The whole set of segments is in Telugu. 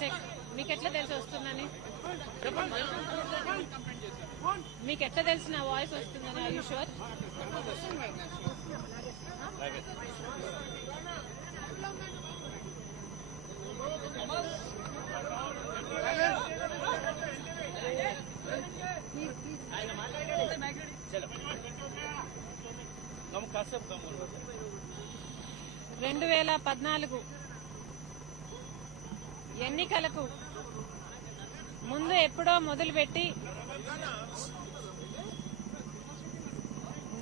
చెక్. మీకు ఎట్లా తెలిసి వస్తుందని? మీకు ఎట్లా తెలిసి నా వాయిస్ వస్తుందని? Are you sure? రెండు 2014 ఎన్నికలకు ముందు ఎప్పుడో మొదలుపెట్టి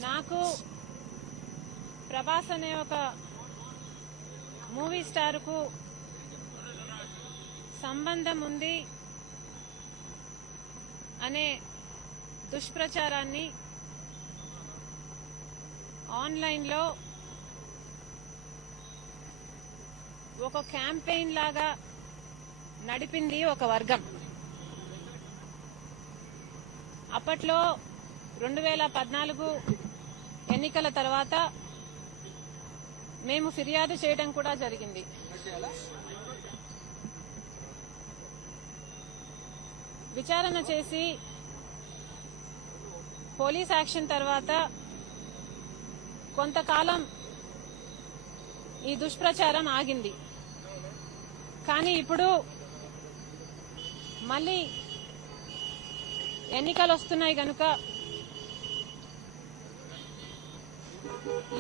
నాకు ప్రభాస్ అనే ఒక మూవీ స్టార్ కు సంబంధం ఉంది అనే దుష్ప్రచారాన్ని ఆన్లైన్ లో ఒక క్యాంపెయిన్ లాగా నడిపింది ఒక వర్గం. అప్పట్లో 2014 ఎన్నికల తర్వాత మేము ఫిర్యాదు చేయడం కూడా జరిగింది. విచారణ చేసి పోలీస్ యాక్షన్ తర్వాత కొంతకాలం ఈ దుష్ప్రచారం ఆగింది. కానీ ఇప్పుడు మళ్ళీ ఎన్నికలు వస్తున్నాయి గనుక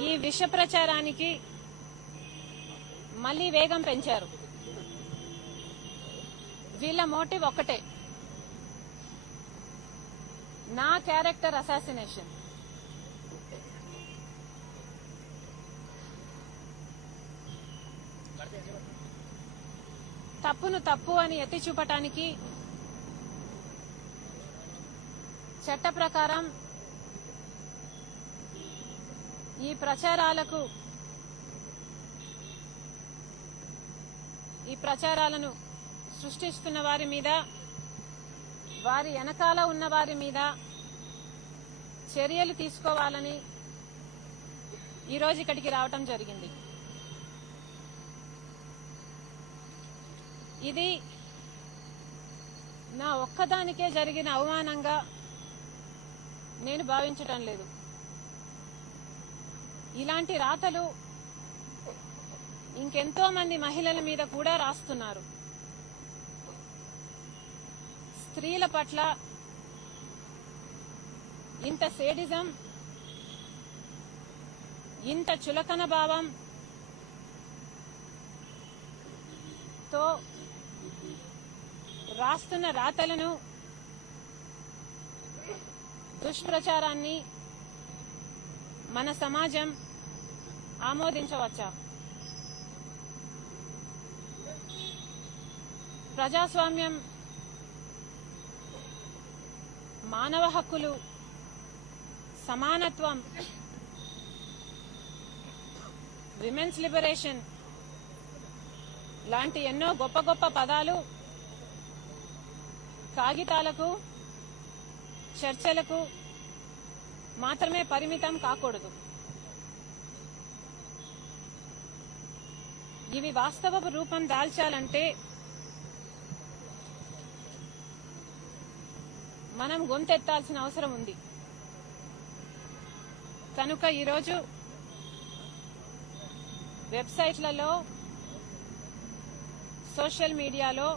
ఈ విష ప్రచారానికి మళ్ళీ వేగం పెంచారు. వీళ్ళ మోటివ్ ఒక్కటే, నా క్యారెక్టర్ అసాసినేషన్. తప్పును తప్పు అని ఎత్తి చూపటానికి చట్ట ప్రకారం ఈ ప్రచారాలను సృష్టిస్తున్న వారి మీద, వారి వెనకాల ఉన్న వారి మీద చర్యలు తీసుకోవాలని ఈరోజు ఇక్కడికి రావటం జరిగింది. ఇది నా ఒక్కదానికే జరిగిన అవమానంగా నేను భావించటం లేదు. ఇలాంటి రాతలు ఇంకెంతో మంది మహిళల మీద కూడా రాస్తున్నారు. స్త్రీల పట్ల ఇంత సేడిజం, ఇంత చులకన భావం తో రాస్తున్న రాతలను, దుష్ప్రచారాన్ని మన సమాజం ఆమోదించవచ్చా? ప్రజాస్వామ్యం, మానవ హక్కులు, సమానత్వం, విమెన్స్ లిబరేషన్ లాంటి ఎన్నో గొప్ప గొప్ప పదాలు కాగితాలకు, చర్చలకు మాత్రమే పరిమితం కాకూడదు. ఇవి వాస్తవ రూపం దాల్చాలంటే మనం గొంతెత్తాల్సిన అవసరం ఉంది. కనుక ఈరోజు వెబ్సైట్లలో, సోషల్ మీడియాలో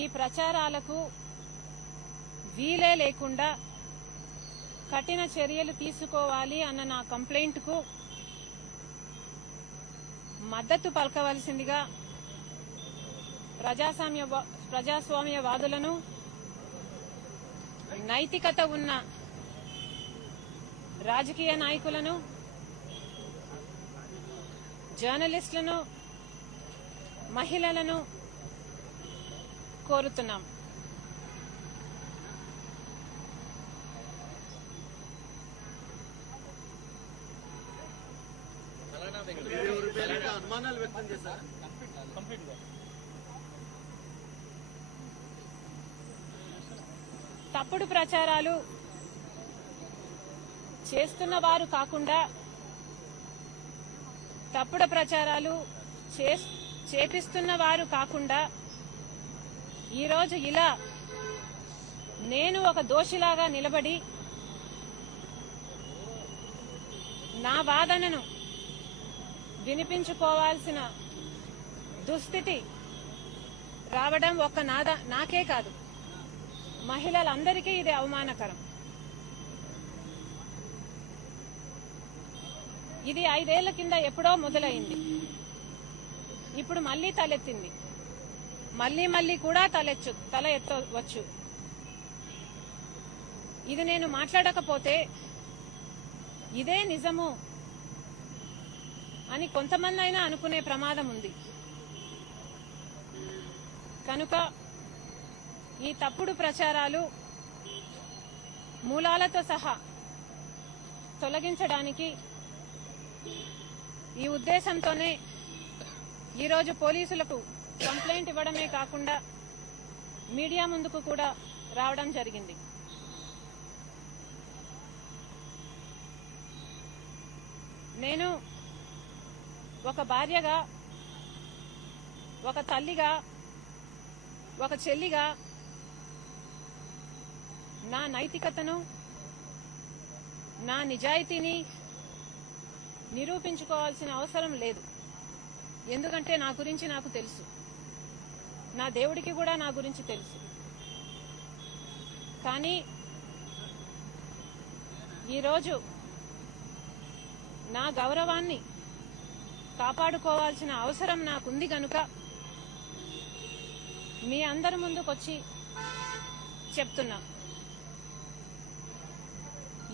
ఈ ప్రచారాలకు వీలే లేకుండా కఠిన చర్యలు తీసుకోవాలి అన్న నా కంప్లైంట్ కు మద్దతు పలకవలసిందిగా ప్రజాస్వామ్యవాదులను, నైతికత ఉన్న రాజకీయ నాయకులను, జర్నలిస్టులను, మహిళలను కోరుతున్నాం. అనుమానాలు వ్యక్తం చేశారు. తప్పుడు ప్రచారాలు చేస్తున్న వారు కాకుండా తప్పుడు ప్రచారాలు చేపిస్తున్న వారు కాకుండా ఈరోజు ఇలా నేను ఒక దోషిలాగా నిలబడి నా వాదనను వినిపించుకోవాల్సిన దుస్థితి రావడం ఒక్క నాకే కాదు, మహిళలందరికీ ఇది అవమానకరం. ఇది 5 ఏళ్ల కింద ఎప్పుడో మొదలైంది. ఇప్పుడు మళ్లీ తలెత్తింది. మళ్లీ కూడా తల ఎత్తవచ్చు. ఇది నేను మాట్లాడకపోతే ఇదే నిజము అని కొంతమంది అయినా అనుకునే ప్రమాదం ఉంది. కనుక ఈ తప్పుడు ప్రచారాలు మూలాలతో సహా తొలగించడానికి ఈ ఉద్దేశంతోనే ఈరోజు పోలీసులకు కంప్లైంట్ ఇవ్వడమే కాకుండా మీడియా ముందుకు కూడా రావడం జరిగింది. నేను ఒక భార్యగా, ఒక తల్లిగా, ఒక చెల్లిగా నా నైతికతను, నా నిజాయితీని నిరూపించుకోవాల్సిన అవసరం లేదు. ఎందుకంటే నా గురించి నాకు తెలుసు, నా దేవుడికి కూడా నా గురించి తెలుసు. కానీ ఈరోజు నా గౌరవాన్ని కాపాడుకోవాల్సిన అవసరం నాకుంది గనుక మీ అందరి ముందుకొచ్చి చెప్తున్నా.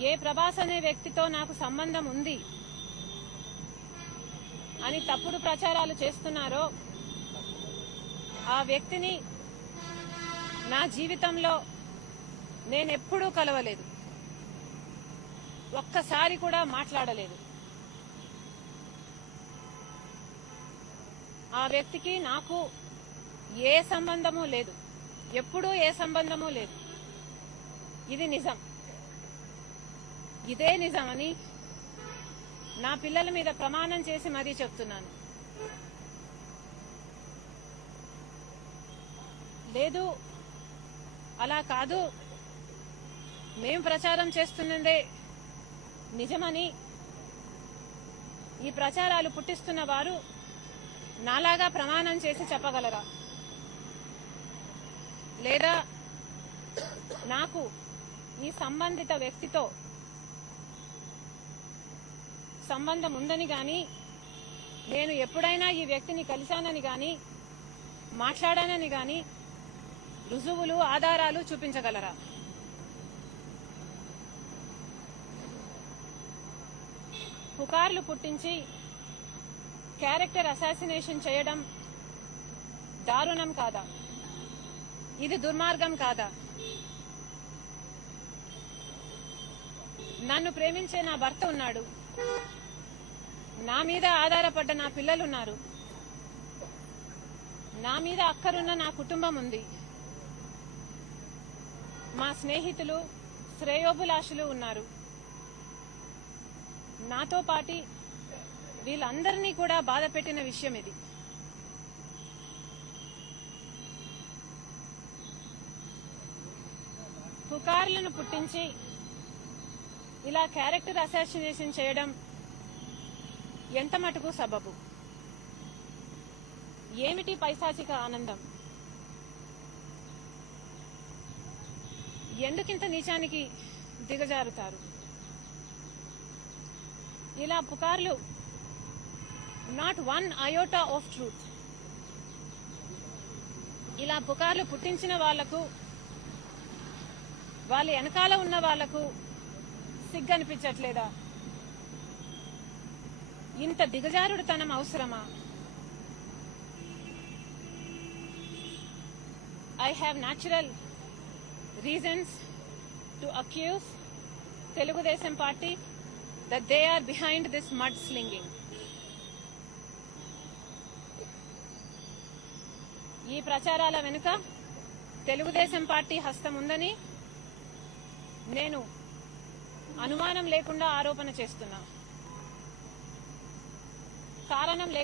ఏ ప్రభాస్ అనే వ్యక్తితో నాకు సంబంధం ఉంది అని తప్పుడు ప్రచారాలు చేస్తున్నారో ఆ వ్యక్తిని నా జీవితంలో నేనెప్పుడూ కలవలేదు, ఒక్కసారి కూడా మాట్లాడలేదు. ఆ వ్యక్తికి నాకు ఏ సంబంధము లేదు, ఎప్పుడూ ఏ సంబంధము లేదు. ఇది నిజం. ఇదే నిజమని నా పిల్లల మీద ప్రమాణం చేసి మరీ చెప్తున్నాను. లేదు, అలా కాదు, మేం ప్రచారం చేస్తున్నదే నిజమని ఈ ప్రచారాలు పుట్టిస్తున్న వారు నాలాగా ప్రమాణం చేసి చెప్పగలరా? లేదా నాకు ఈ సంబంధిత వ్యక్తితో సంబంధం ఉందని గాని, నేను ఎప్పుడైనా ఈ వ్యక్తిని కలిశానని గాని, మాట్లాడానని గాని రుజువులు, ఆధారాలు చూపించగలరా? పుకార్లు పుట్టించి క్యారెక్టర్ అసాసినేషన్ చేయడం దారుణం కాదా? ఇది దుర్మార్గం కాదా? నన్ను ప్రేమించే నా భర్త ఉన్నాడు, నా మీద ఆధారపడ్డ నా పిల్లలున్నారు, నా మీద అక్కరున్న నా కుటుంబం ఉంది, మా స్నేహితులు, శ్రేయోభిలాషులు ఉన్నారు. నాతో పాటి వీళ్ళందరినీ కూడా బాధ పెట్టిన విషయం ఇది. పుకార్లను పుట్టించి ఇలా క్యారెక్టర్ అసాసినేషన్ చేయడం ఎంత మటుకు సబబు? ఏమిటి పైశాచిక ఆనందం? ఎందుకింత నీచానికి దిగజారుతారు? ఇలా పుకార్లు, not one iota of truth. ఇలా పుకార్లు పుట్టించిన వాళ్లకు, వాళ్ళ వెనకాల ఉన్న వాళ్లకు సిగ్గనిపించట్లేదా? ఇంత దిగజారుడుతనం అవసరమా? I have natural reasons to accuse Telugudesam Party that they are behind this mudslinging. ఈ ప్రచారాల వెనుక తెలుగుదేశం పార్టీ హస్తం ఉందని నేను అనుమానం లేకుండా ఆరోపణ చేస్తున్నా. కారణం